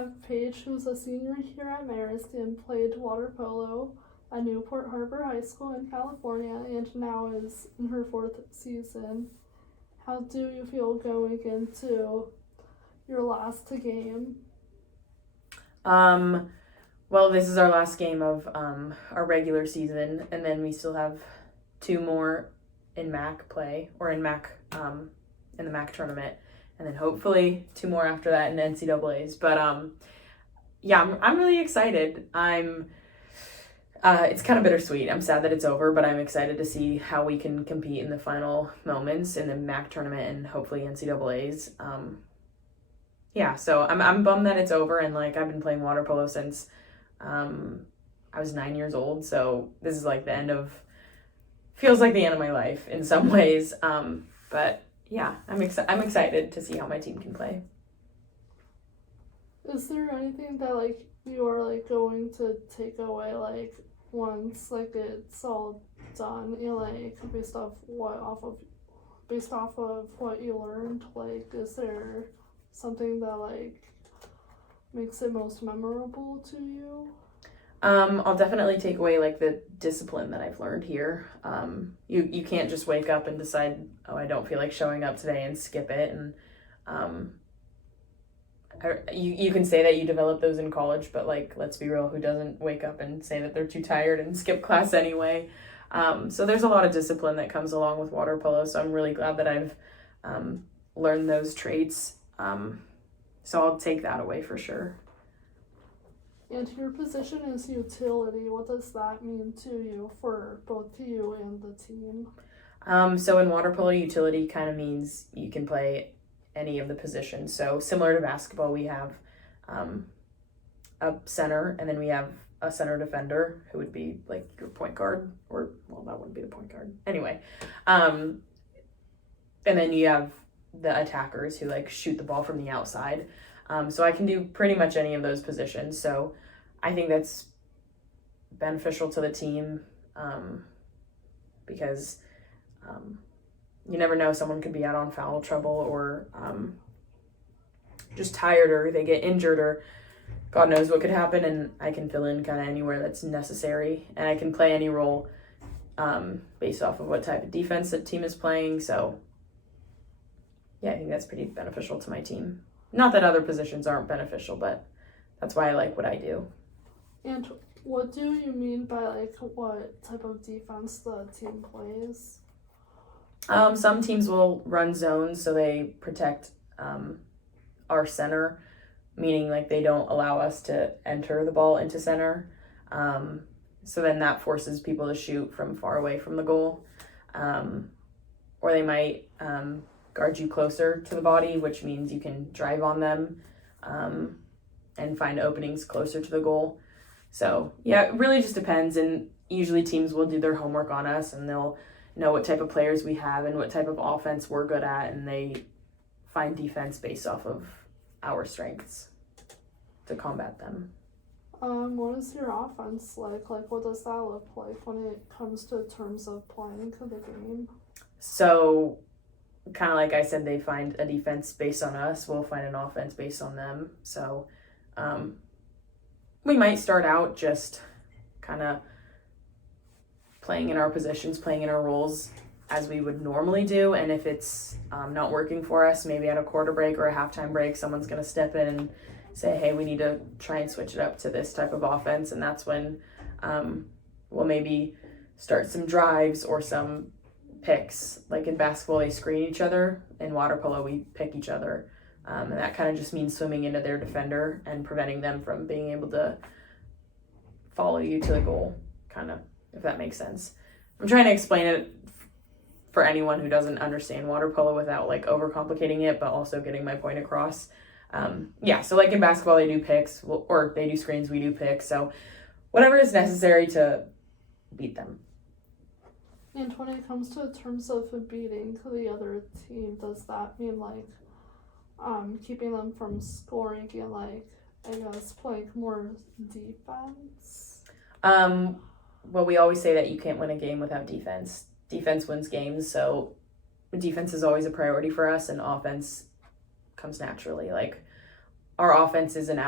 have Paige, who's a senior here at Marist and played water polo at Newport Harbor High School in California and now is in her 4th season. How do you feel going into your last game? Well, this is our last game of our regular season, and then we still have 2 more in MAC play, or in MAC in the MAC tournament, and then hopefully 2 more after that in NCAA's. But yeah, I'm really excited. It's kind of bittersweet. I'm sad that it's over, but I'm excited to see how we can compete in the final moments in the MAC tournament and hopefully NCAA's. Yeah, so I'm bummed that it's over, and like I've been playing water polo since I was 9 years old, so this is like the end of, feels like the end of my life in some ways. But yeah, I'm excited to see how my team can play. Is there anything that like you are like going to take away like once like it's all done, you know, like based off of what you learned? Like, is there something that like makes it most memorable to you? I'll definitely take away like the discipline that I've learned here. You can't just wake up and decide, oh, I don't feel like showing up today, and skip it. And you can say that you develop those in college, but like, let's be real, who doesn't wake up and say that they're too tired and skip class anyway? So there's a lot of discipline that comes along with water polo. So I'm really glad that I've learned those traits. So I'll take that away for sure. And your position is utility. What does that mean to you, for both you and the team? So in water polo, utility kind of means you can play any of the positions. So similar to basketball, we have a center, and then we have a center defender who would be like your point guard, or well, that wouldn't be the point guard anyway. And then you have the attackers who like shoot the ball from the outside. So I can do pretty much any of those positions. So I think that's beneficial to the team because you never know, someone could be out on foul trouble, or just tired, or they get injured, or God knows what could happen, and I can fill in kind of anywhere that's necessary, and I can play any role based off of what type of defense the team is playing. So yeah, I think that's pretty beneficial to my team. Not that other positions aren't beneficial, but that's why I like what I do. And what do you mean by like what type of defense the team plays? Some teams will run zones, so they protect our center, meaning like they don't allow us to enter the ball into center. So then that forces people to shoot from far away from the goal. Or they might guard you closer to the body, which means you can drive on them and find openings closer to the goal. So yeah, it really just depends, and usually teams will do their homework on us, and they'll know what type of players we have and what type of offense we're good at, and they find defense based off of our strengths to combat them. What is your offense like? Like, what does that look like when it comes to terms of playing the game? So kind of like I said, they find a defense based on us, we'll find an offense based on them. So we might start out just kind of playing in our positions, playing in our roles as we would normally do, and if it's not working for us, maybe at a quarter break or a halftime break, someone's going to step in and say, hey, we need to try and switch it up to this type of offense, and that's when we'll maybe start some drives or some picks. Like in basketball, they screen each other. In water polo, we pick each other. And that kind of just means swimming into their defender and preventing them from being able to follow you to the goal, kind of, if that makes sense. I'm trying to explain it for anyone who doesn't understand water polo without like overcomplicating it, but also getting my point across. Yeah, so like in basketball, they do picks, or they do screens, we do picks. So whatever is necessary to beat them. And when it comes to terms of beating the other team, does that mean like keeping them from scoring and like, I guess, playing more defense? Well, we always say that you can't win a game without defense. Defense wins games, so defense is always a priority for us, and offense comes naturally. Like, our offense is an